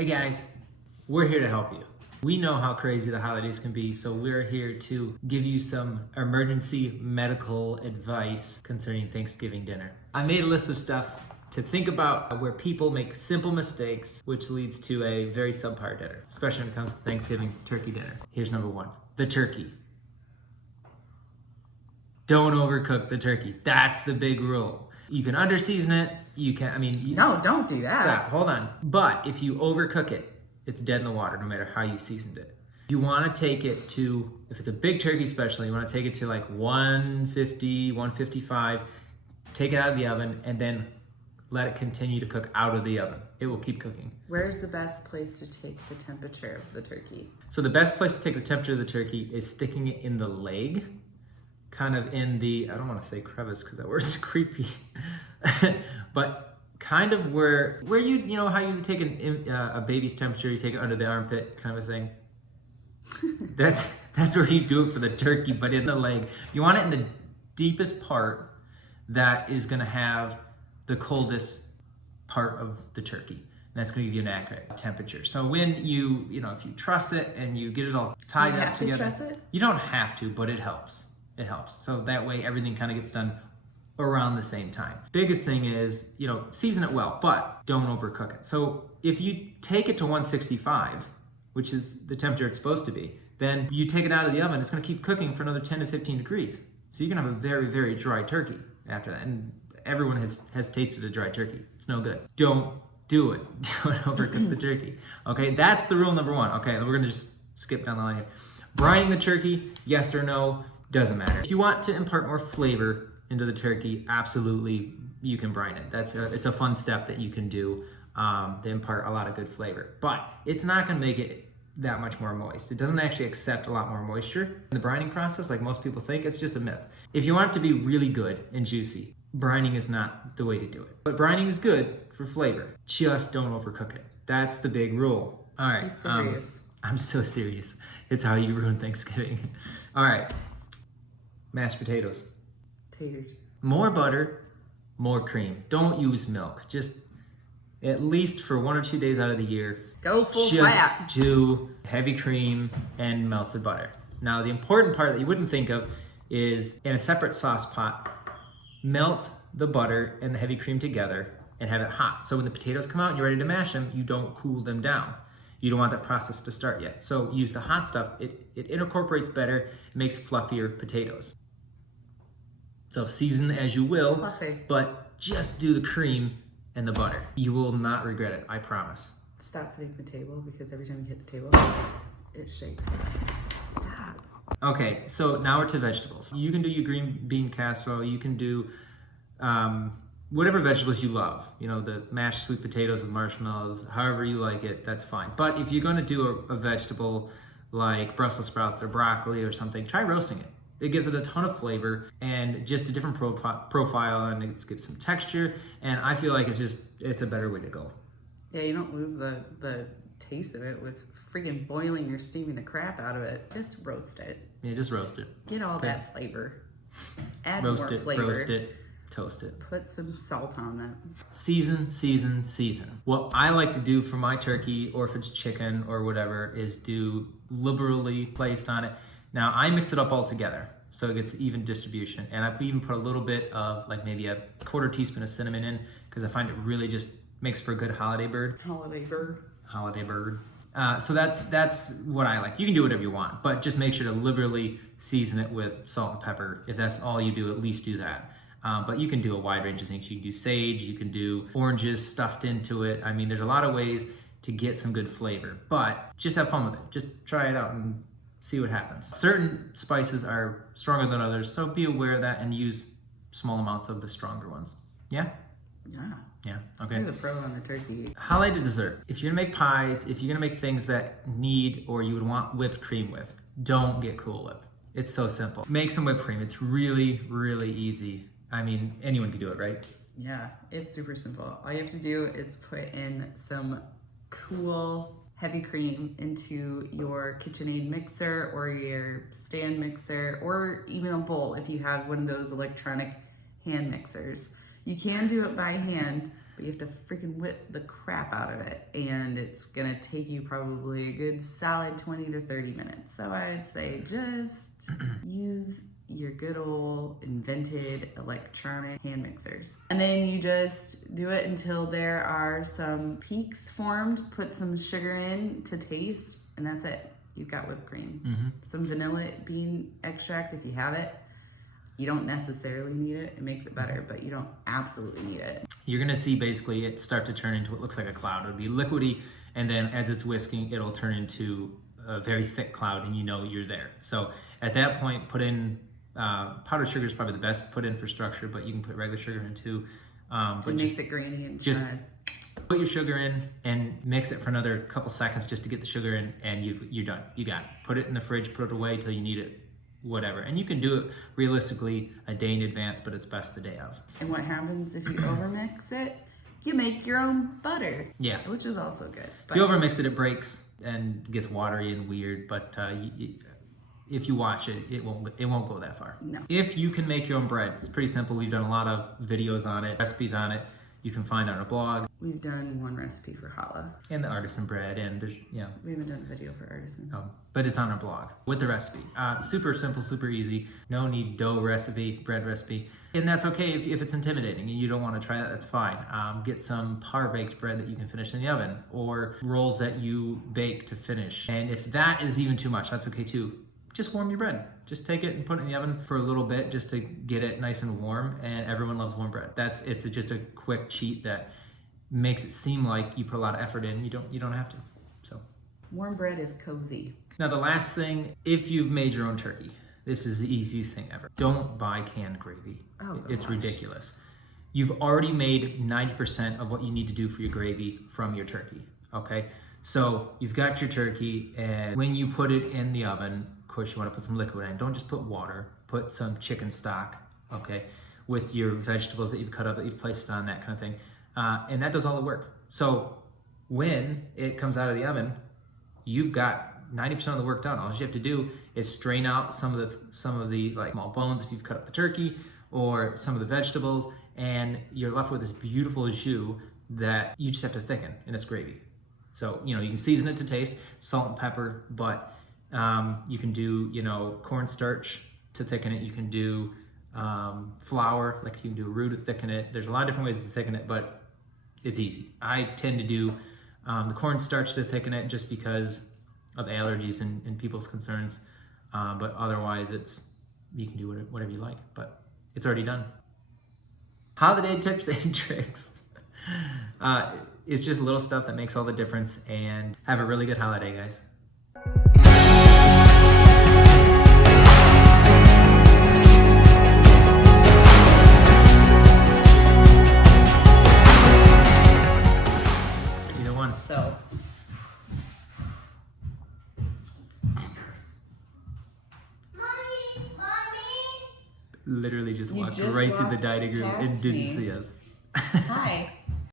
Hey guys, we're here to help you. We know how crazy the holidays can be, so we're here to give you some emergency medical advice concerning Thanksgiving dinner. I made a list of stuff to think about where people make simple mistakes, which leads to a very subpar dinner, especially when it comes to Thanksgiving turkey dinner. Here's number one, the turkey. Don't overcook the turkey. That's the big rule. You can underseason it. No, don't do that. Stop, hold on. But if you overcook it, it's dead in the water no matter how you seasoned it. You want to take it to, if it's a big turkey especially, you want to take it to like 150, 155, take it out of the oven, and then let it continue to cook out of the oven. It will keep cooking. Where's the best place to take the temperature of the turkey? So the best place to take the temperature of the turkey is sticking it in the leg, kind of in the, I don't want to say crevice because that word's creepy, but kind of where you know how you take a baby's temperature, you take it under the armpit kind of a thing. That's where you do it for the turkey, but in the leg. You want it in the deepest part that is going to have the coldest part of the turkey. And that's going to give you an accurate temperature. So when if you truss it and you get it all tied up together. Do you have to truss it? You don't have to, but it helps. It helps. So that way everything kind of gets done around the same time. Biggest thing is, season it well, but don't overcook it. So if you take it to 165, which is the temperature it's supposed to be, then you take it out of the oven, it's going to keep cooking for another 10 to 15 degrees. So you're going to have a very, very dry turkey after that. And everyone has tasted a dry turkey. It's no good. Don't do it. Don't overcook the turkey. Okay, that's the rule number one. Okay, we're going to just skip down the line here. Brining the turkey, yes or no, doesn't matter. If you want to impart more flavor into the turkey, absolutely you can brine it. It's a fun step that you can do to impart a lot of good flavor. But it's not going to make it that much more moist. It doesn't actually accept a lot more moisture in the brining process like most people think. It's just a myth. If you want it to be really good and juicy, brining is not the way to do it. But brining is good for flavor. Just don't overcook it. That's the big rule. All right. He's serious. I'm so serious. It's how you ruin Thanksgiving. All right. Mashed potatoes. Taters. More butter, more cream. Don't use milk. Just at least for 1 or 2 days out of the year, go full fat. Just do heavy cream and melted butter. Now, the important part that you wouldn't think of is in a separate sauce pot, melt the butter and the heavy cream together and have it hot. So when the potatoes come out and you're ready to mash them, you don't cool them down. You don't want that process to start yet. So use the hot stuff. It incorporates better. It makes fluffier potatoes. So season as you will, Fluffy. But just do the cream and the butter. You will not regret it, I promise. Stop hitting the table because every time you hit the table, it shakes. Stop. Okay, so now we're to vegetables. You can do your green bean casserole. You can do whatever vegetables you love. The mashed sweet potatoes with marshmallows, however you like it, that's fine. But if you're gonna do a vegetable like Brussels sprouts or broccoli or something, try roasting it. It gives it a ton of flavor and just a different profile, and it gives some texture. And I feel like it's a better way to go. Yeah, you don't lose the taste of it with freaking boiling or steaming the crap out of it. Just roast it. Yeah, just roast it. Get all that flavor. Add roast more it, flavor. Roast it, toast it. Put some salt on it. Season, season, season. What I like to do for my turkey, or if it's chicken or whatever, is do liberally placed on it. Now, I mix it up all together, so it gets even distribution. And I even put a little bit of, like maybe a 1/4 teaspoon of cinnamon in, because I find it really just makes for a good holiday bird. Holiday bird. Holiday bird. So that's what I like. You can do whatever you want, but just make sure to liberally season it with salt and pepper. If that's all you do, at least do that. But you can do a wide range of things. You can do sage, you can do oranges stuffed into it. I mean, there's a lot of ways to get some good flavor, but just have fun with it. Just try it out and see what happens. Certain spices are stronger than others, so be aware of that and use small amounts of the stronger ones. Yeah? Yeah. Yeah, okay. You're the pro on the turkey. Holiday dessert. If you're gonna make pies, if you're gonna make things that need or you would want whipped cream with, don't get Cool Whip. It's so simple. Make some whipped cream. It's really, really easy. I mean, anyone can do it, right? Yeah, it's super simple. All you have to do is put in some cool heavy cream into your KitchenAid mixer or your stand mixer, or even a bowl if you have one of those electronic hand mixers. You can do it by hand, but you have to freaking whip the crap out of it. And it's gonna take you probably a good solid 20 to 30 minutes. So I'd say just use your good old invented electronic hand mixers. And then you just do it until there are some peaks formed, put some sugar in to taste, and that's it. You've got whipped cream. Some vanilla bean extract if you have it. You don't necessarily need it. It makes it better, but you don't absolutely need it. You're gonna see basically it start to turn into what looks like a cloud. It'll be liquidy, and then as it's whisking, it'll turn into a very thick cloud, and you know you're there. So at that point, put in powdered sugar is probably the best to put in for structure, but you can put regular sugar in too. But It makes it grainy and just fun. put your sugar in and mix it for another couple seconds just to get the sugar in, and you're done. You got it. Put it in the fridge, put it away till you need it, whatever. And you can do it realistically a day in advance, but it's best the day of. And what happens if you overmix it? You make your own butter. Yeah. Which is also good. If you overmix it, it breaks and gets watery and weird, but if you watch it, it won't go that far. No. If you can make your own bread, it's pretty simple. We've done a lot of videos on it, recipes on it. You can find on our blog. We've done one recipe for challah. And the artisan bread, and there's, We haven't done a video for artisan. but it's on our blog with the recipe. Super simple, super easy. No need dough recipe, bread recipe. And that's okay if it's intimidating and you don't want to try that, that's fine. Get some par baked bread that you can finish in the oven, or rolls that you bake to finish. And if that is even too much, that's okay too. Just warm your bread. Just take it and put it in the oven for a little bit just to get it nice and warm, and everyone loves warm bread. It's just a quick cheat that makes it seem like you put a lot of effort in. You don't have to. So Warm bread is cozy. now the last thing, if you've made your own turkey, this is the easiest thing ever. Don't buy canned gravy. Oh, It's gosh. ridiculous. You've already made 90% of what you need to do for your gravy from your turkey, okay? So you've got your turkey, and when you put it in the oven, of course you want to put some liquid in. Don't just put water. Put some chicken stock, okay, with your vegetables that you've cut up, that you've placed on, that kind of thing. And that does all the work. So when it comes out of the oven, you've got 90% of the work done. All you have to do is strain out some of the like small bones if you've cut up the turkey, or some of the vegetables, and you're left with this beautiful jus that you just have to thicken, and it's gravy. So, you can season it to taste, salt and pepper, but you can do, cornstarch to thicken it. You can do flour, like you can do roux to thicken it. There's a lot of different ways to thicken it, but it's easy. I tend to do the cornstarch to thicken it just because of allergies and people's concerns. But otherwise, you can do whatever you like, but it's already done. Holiday tips and tricks. It's just little stuff that makes all the difference, and have a really good holiday, guys. Either one. So, Literally just You walked just right through the walked dining room and past didn't me. see us. hi.